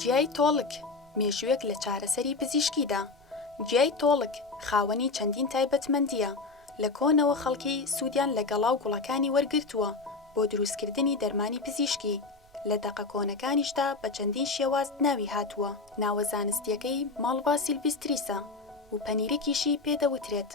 گیای تۆڵک مێژوویەک لە چارەسەری پزیشکیدا. گیای تۆڵک خاوەنی چەندین تایبەتمەندیە. لە کۆنەوە خەڵکی سوودیان لە گەڵا و گوڵەکانی وەرگرتووە بۆ دروستکردنی دەرمانی پزیشکی. لە دەقە کۆنەکانیشدا بە چەندین شێواز ناوی هاتووە. ناوە زانستیەکەی ماڵڤا سیلڤستریسە و پەنیرێکیشی پێدەوترێت.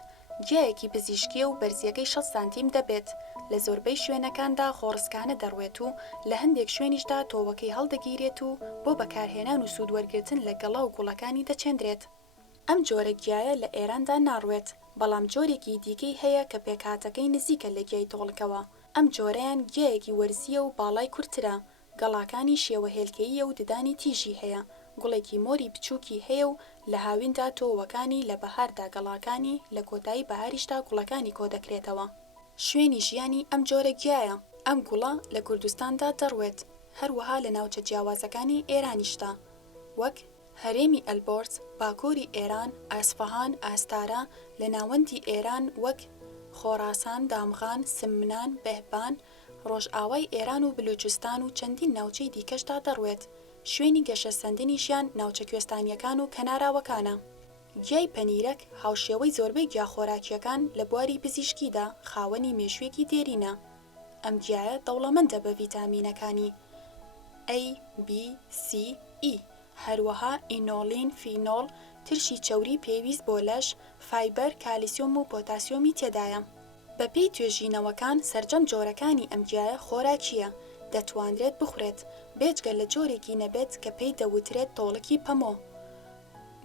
گیایەکی پزیشکیە و بەرزیەکەی 6 سانتیم دەبێت. لە زۆربەی شوێنەکاندا خۆڕسکانە دەڕوێت و لە هەندێک شوێنیشدا تۆوەکەی هەڵدەگیرێت و بۆ بەکارهێنان و سوودوەرگرتن لە گەڵا و گوڵەکانی دەچێندرێت. ئەم جۆرە گیایە لە ئێراندا ناڕوێت، بەڵام جۆرێکی دیکەی هەیە کە پێکهاتەکەی نزیکە لە گیای تۆڵکەوە. ئەم جۆرەیان گیایەکی وەرزیە و باڵای کورتترە، گەڵاکانی شێوە هێلکەییە و ددانی تیژی هەیە، گوڵێکی مۆری بچووکی هەیە و لە هاویندا تۆوەکانی لە بەهاردا گەڵاکانی لە کۆتایی بەهاریشدا گوڵەکانی کۆ دەکرێتەوە. شوێنی ژیانی ئەم جۆرە گیایە. ئەم گوڵە لە کوردستاندا دەڕوێت، هەروەها لە ناوچە جیاوازەکانی ئێرانیشدا وەک هەرێمی ئەلبۆرز، باکووری ئێران، ئاسفەهان، ئاستارە، لە ناوەندی ئێران وەک خۆراسان، دامغان، سمنان، بەهبان، ڕۆژئاوای ئێران و بلوچستان و چەندین ناوچەی دیکەشدا دەڕوێت. شوێنی گەشە سەندنیشیان ناوچە کوێستانیەکان و کەناراوەکانە. گیای پەنیرەک هاوشێوەی زۆربەی گیاخۆراکیەکان لە بواری پزیشکیدا خاوەنی مێژوویەکی دێرینە. ئەم گیایە دەوڵەمەندە بە ڤیتامینەکانی A, B, C, E، هەروەها ئینۆڵین، فینۆڵ، ترشی چەوری پێویست بۆ لەش، فایبەر، کالیسیۆم و پۆتاسیۆمی تێدایە. بەپێی توێژینەوەکان سەرجەم جۆرەکانی ئەم گیایە خۆراکیە، دەتوانرێت بخورێت، بێجگە لە جۆرێکی نەبێت کە پێی دەوترێت تۆڵکی پەمۆ.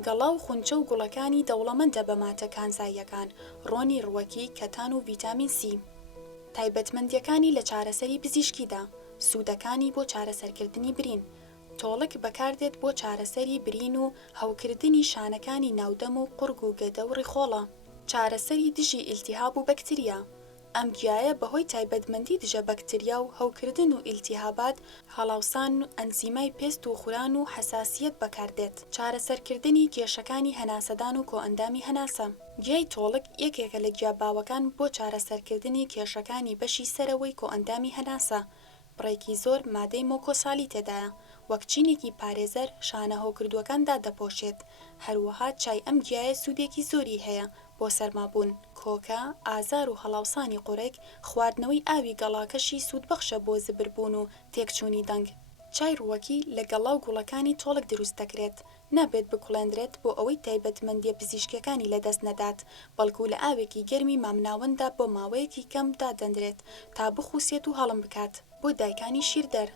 گەڵا و خونچە و گوڵەکانی دەوڵەمەندە بە ماتە کانزاییەکان، ڕۆنی ڕووەکی، کەتان و ڤیتامین C. تایبەتمەندیەکانی لە چارەسەری پزیشکیدا، سوودەکانی بۆ چارەسەرکردنی برین. تۆڵک بەکاردێت بۆ چارەسەری برین و هەوکردنی شانەکانی ناودەم و قورگ و گەدە و ڕیخۆڵە. چارەسەری دژی ئیلتیهاب و بەکتریا. ئەم گیایە بەهۆی تایبەتمەندی دژە بەکتریا و هەوکردن و ئیلتیهابات، هەڵاوسان و ئەنزیمای پێست و خوران و حەساسیەت بەکاردێت. چارەسەرکردنی کێشەکانی هەناسەدان و کۆئەندامی هەناسە. گیای تۆڵک یەکێکە لە گیاباوەکان بۆ چارەسەرکردنی کێشەکانی بەشی سەرەوەی کۆئەندامی هەناسە. بڕێکی زۆر مادەی مۆکۆسالی تێدایە، وەک چینێکی پارێزەر شانە هۆکردوەکاندا دەپۆشێت. هەروەها چای ئەم گیایە سوودێکی زۆری هەیە بۆ سەرمابوون، کۆکە، ئازار و هەڵاوسانی قوڕێک، خواردنەوەی ئاوی گەڵاکەشی سوودبەخشە بۆ زبربوون و تێکچوونی دەنگ. چای ڕووەکی لە گەڵا و گوڵەکانی تۆڵک دروست دەکرێت، نابێت بکوڵێندرێت بۆ ئەوەی تایبەتمەندیە پزیشکیەکانی لەدەست نەدات، بەڵکو لە ئاوێکی گەرمی مامناوەندا بۆ ماوەیەکی کەم دادەندرێت تا بخوسێت و هەڵم بکات. بۆ دایکانی شیردەر،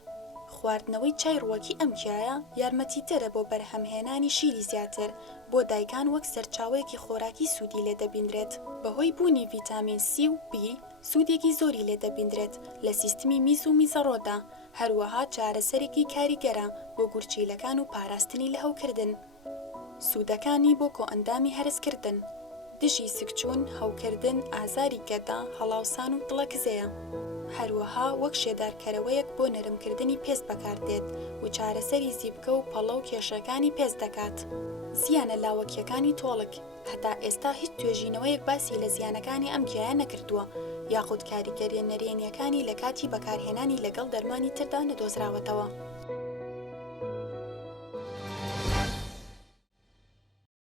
خواردنەوەی چای ڕووەکی ئەم گیایە یارمەتیدەرە بۆ بەرهەمهێنانی شیری زیاتر. بۆ دایکان وەک سەرچاوەیەکی خۆراکی سوودی لێ دەبیندرێت. بەهۆی بوونی ڤیتامین C و B سوودێکی زۆری لێ دەبیندرێت لە سیستمی میز و میزەڕۆدا. هەروەها چارەسەرێکی کاریگەرە بۆ گورچیلەکان و پاراستنی لە هەوکردن. سوودەکانی بۆ کۆئەندامی هەرسکردن، دژی سکچوون، هەوکردن، ئازاری گەدا، هەڵاوسان و دڵەکزەیە. هەروەها وەک شێدارکەرەوەیەک بۆ نەرمکردنی پێست بەکاردێت و چارەسەری زیبکە و پەڵە و کێشەکانی پێست دەکات. زیانە لاوەکیەکانی تۆڵک. هەتا ئێستا هیچ توێژینەوەیەک باسی لە زیانەکانی ئەم گیایە نەکردووە، یاخود کاریگەریە نەرێنیەکانی لە کاتی بەکارهێنانی لەگەڵ دەرمانی تردا نەدۆزراوەتەوە.